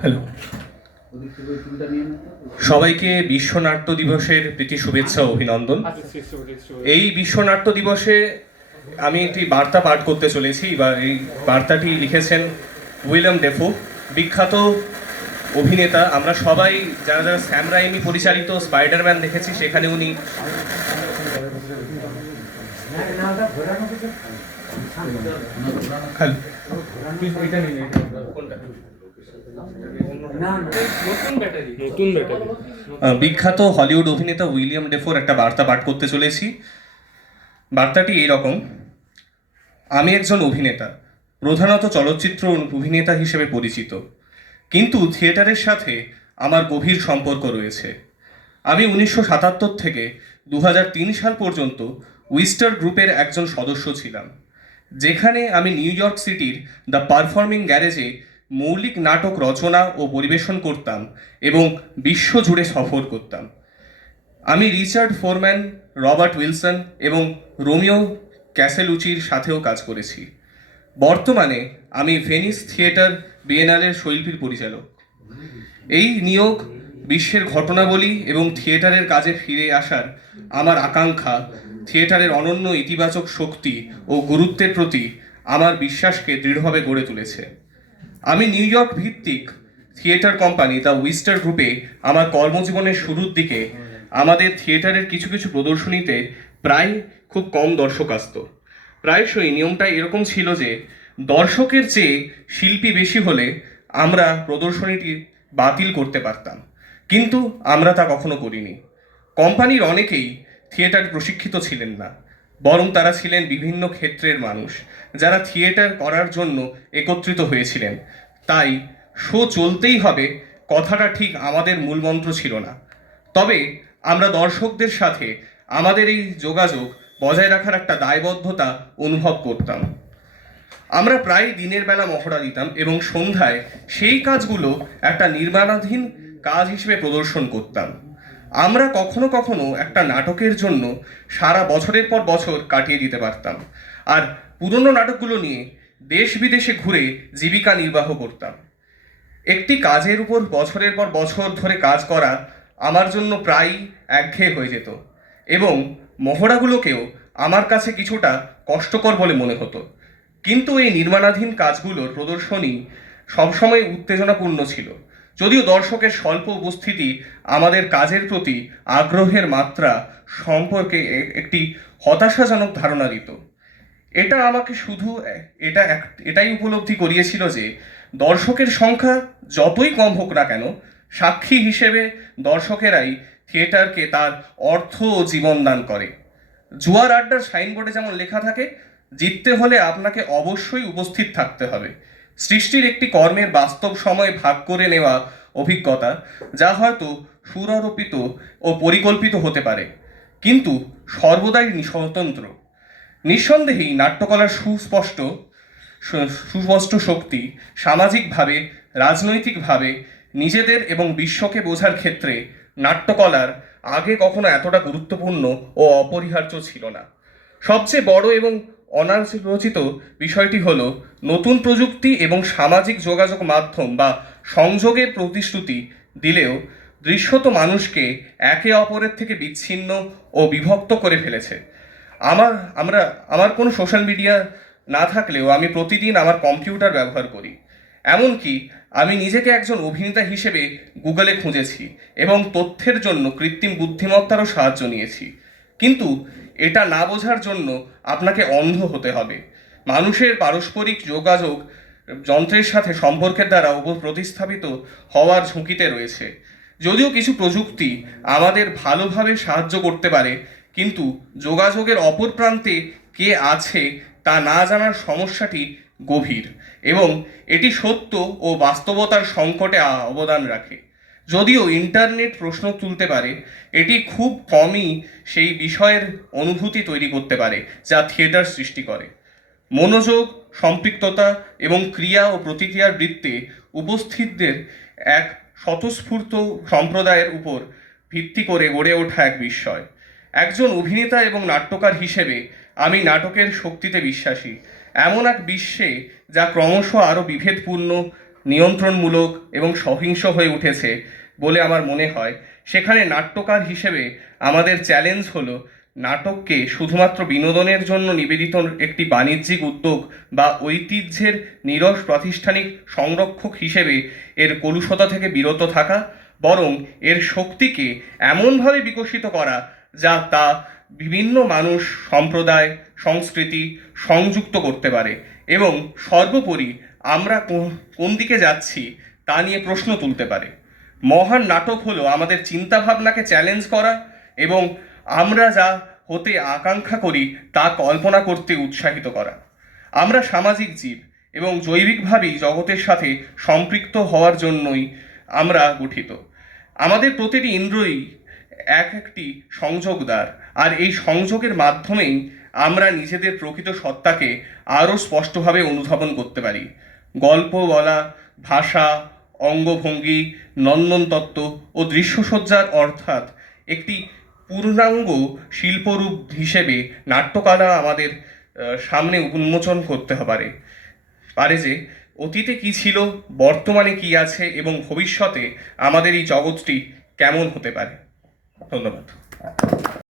Hello, সবাইকে বিশ্ব নাট্য দিবসের প্রীতি শুভেচ্ছা ও অভিনন্দন। এই বিশ্ব নাট্য দিবসে আমি একটি বার্তা পাঠ করতে চলেছি। এবার এই বার্তাটি লিখেছেন উইলিয়াম ডেফো, বিখ্যাত অভিনেতা। আমরা সবাই যারা যারা স্যাম রাইমি পরিচালিত স্পাইডারম্যান দেখেছি, সেখানে উনি বিখ্যাত হলিউড অভিনেতা উইলিয়াম ডেফোর একটা বার্তা পাঠ করতে চলেছি। বার্তাটি এইরকম: আমি একজন অভিনেতা, প্রধানত চলচ্চিত্র অভিনেতা হিসেবে পরিচিত, কিন্তু থিয়েটারের সাথে আমার গভীর সম্পর্ক রয়েছে। আমি 1977 থেকে 2003 সাল পর্যন্ত উইস্টার গ্রুপের একজন সদস্য ছিলাম, যেখানে আমি নিউ ইয়র্ক সিটির দ্য পারফর্মিং গ্যারেজে মৌলিক নাটক রচনা ও পরিবেশন করতাম এবং বিশ্বজুড়ে সফর করতাম। আমি রিচার্ড ফোরম্যান, রবার্ট উইলসন এবং রোমিও ক্যাসেলুচির সাথেও কাজ করেছি। বর্তমানে আমি ভেনিস থিয়েটার বিয়েনালের শৈল্পীর পরিচালক। এই নিয়োগ বিশ্বের ঘটনাবলী এবং থিয়েটারের কাজে ফিরে আসার আমার আকাঙ্ক্ষা থিয়েটারের অনন্য ইতিবাচক শক্তি ও গুরুত্বের প্রতি আমার বিশ্বাসকে দৃঢ়ভাবে গড়ে তুলেছে। আমি নিউ ইয়র্ক ভিত্তিক থিয়েটার কোম্পানি দ্য উইস্টার গ্রুপে আমার কর্মজীবনের শুরুর দিকে আমাদের থিয়েটারের কিছু কিছু প্রদর্শনীতে প্রায় খুব কম দর্শক আসতো। প্রায়শই নিয়মটা এরকম ছিল যে দর্শকের চেয়ে শিল্পী বেশি হলে আমরা প্রদর্শনীটি বাতিল করতে পারতাম, কিন্তু আমরা তা কখনো করিনি। কোম্পানির অনেকেই থিয়েটার প্রশিক্ষিত ছিলেন না, বরং তারা ছিলেন বিভিন্ন ক্ষেত্রের মানুষ যারা থিয়েটার করার জন্য একত্রিত হয়েছিলেন। তাই শো চলতেই হবে কথাটা ঠিক আমাদের মূলমন্ত্র ছিল না। তবে আমরা দর্শকদের সাথে আমাদের এই যোগাযোগ বজায় রাখার একটা দায়বদ্ধতা অনুভব করতাম। আমরা প্রায় দিনের বেলা মহড়া দিতাম এবং সন্ধ্যায় সেই কাজগুলো একটা নির্মাণাধীন কাজ হিসেবে প্রদর্শন করতাম। আমরা কখনো কখনো একটা নাটকের জন্য সারা বছরের পর বছর কাটিয়ে দিতে পারতাম, আর পুরনো নাটকগুলো নিয়ে দেশ বিদেশে ঘুরে জীবিকা নির্বাহ করতাম। একটি কাজের উপর বছরের পর বছর ধরে কাজ করা আমার জন্য প্রায়ই একঘেয়ে হয়ে যেত এবং মহড়াগুলোকেও আমার কাছে কিছুটা কষ্টকর বলে মনে হতো। কিন্তু এই নির্মাণাধীন কাজগুলোর প্রদর্শনী সবসময় উত্তেজনাপূর্ণ ছিল, যদিও দর্শকের স্বল্প উপস্থিতি আমাদের কাজের প্রতি আগ্রহের মাত্রা সম্পর্কে একটি হতাশাজনক ধারণা দিত। এটা আমাকে শুধু এটাই উপলব্ধি করিয়েছিল যে দর্শকের সংখ্যা যতই কম হোক না কেন, সাক্ষী হিসেবে দর্শকেরাই থিয়েটারকে তার অর্থ ও জীবন দান করে। জুয়ার আড্ডার সাইনবোর্ডে যেমন লেখা থাকে, জিততে হলে আপনাকে অবশ্যই উপস্থিত থাকতে হবে। সৃষ্টির একটি কর্মের বাস্তব সময় ভাগ করে নেওয়া অভিজ্ঞতা, যা হয়তো সুরারোপিত ও পরিকল্পিত হতে পারে, কিন্তু সর্বদাই স্বতন্ত্র। নিঃসন্দেহেই নাট্যকলার সুস্পষ্ট শক্তি সামাজিকভাবে, রাজনৈতিকভাবে নিজেদের এবং বিশ্বকে বোঝার ক্ষেত্রে নাট্যকলার আগে কখনো এতটা গুরুত্বপূর্ণ ও অপরিহার্য ছিল না। সবচেয়ে বড় এবং অনালোচিত বিষয়টি হলো নতুন প্রযুক্তি এবং সামাজিক যোগাযোগ মাধ্যম বা সংযোগের প্রতিশ্রুতি দিলেও দৃশ্যত মানুষকে একে অপরের থেকে বিচ্ছিন্ন ও বিভক্ত করে ফেলেছে। আমার কোনো সোশ্যাল মিডিয়া না থাকলেও আমি প্রতিদিন আমার কম্পিউটার ব্যবহার করি। এমনকি আমি নিজেকে একজন অভিনেতা হিসেবে গুগলে খুঁজেছি এবং তথ্যের জন্য কৃত্রিম বুদ্ধিমত্তারও সাহায্য নিয়েছি। কিন্তু এটা না বোঝার জন্য আপনাকে অন্ধ হতে হবে। মানুষের পারস্পরিক যোগাযোগ যন্ত্রের সাথে সম্পর্কের দ্বারা প্রতিস্থাপিত হওয়ার ঝুঁকিতে রয়েছে। যদিও কিছু প্রযুক্তি আমাদের ভালোভাবে সাহায্য করতে পারে, কিন্তু যোগাযোগের অপর প্রান্তে কে আছে তা না জানার সমস্যাটি গভীর এবং এটি সত্য ও বাস্তবতার সংকটে অবদান রাখে। যদিও ইন্টারনেট প্রশ্ন তুলতে পারে, এটি খুব কমই সেই বিষয়ের অনুভূতি তৈরি করতে পারে যা থিয়েটার সৃষ্টি করে। মনোযোগ, সম্পৃক্ততা এবং ক্রিয়া ও প্রতিক্রিয়ার বৃত্তে উপস্থিতদের এক স্বতঃস্ফূর্ত সম্প্রদায়ের উপর ভিত্তি করে গড়ে ওঠা এক বিস্ময়। একজন অভিনেতা এবং নাট্যকার হিসেবে আমি নাটকের শক্তিতে বিশ্বাসী। এমন এক বিশ্বে যা ক্রমশ আরও বিভেদপূর্ণ, নিয়ন্ত্রণমূলক এবং সহিংস হয়ে উঠেছে বলে আমার মনে হয়, সেখানে নাট্যকার হিসেবে আমাদের চ্যালেঞ্জ হলো নাটককে শুধুমাত্র বিনোদনের জন্য নিবেদিত একটি বাণিজ্যিক উদ্যোগ বা ঐতিহ্যের নীরস প্রাতিষ্ঠানিক সংরক্ষক হিসেবে এর কলুষতা থেকে বিরত থাকা, বরং এর শক্তিকে এমনভাবে বিকশিত করা যা তা বিভিন্ন মানুষ, সম্প্রদায়, সংস্কৃতি সংযুক্ত করতে পারে এবং সর্বোপরি আমরা কোন দিকে যাচ্ছি তা নিয়ে প্রশ্ন তুলতে পারে। মহান নাটক হলো আমাদের চিন্তাভাবনাকে চ্যালেঞ্জ করা এবং আমরা যা হতে আকাঙ্ক্ষা করি তা কল্পনা করতে উৎসাহিত করা। আমরা সামাজিক জীব এবং জৈবিকভাবেই জগতের সাথে সম্পৃক্ত হওয়ার জন্যই আমরা গঠিত। আমাদের প্রতিটি ইন্দ্রিয়ই একটি সংযোগদ্বার, আর এই সংযোগের মাধ্যমেই আমরা নিজেদের প্রকৃত সত্তাকে আরও স্পষ্টভাবে অনুধাবন করতে পারি। গল্প বলা, ভাষা, অঙ্গভঙ্গি, নন্দনতত্ত্ব ও দৃশ্যসজ্জার অর্থাৎ একটি পূর্ণাঙ্গ শিল্পরূপ হিসেবে নাট্যকলা আমাদের সামনে উন্মোচন করতে পারে যে অতীতে কি ছিল, বর্তমানে কি আছে এবং ভবিষ্যতে আমাদের এই জগৎটি কেমন হতে পারে। ধন্যবাদ।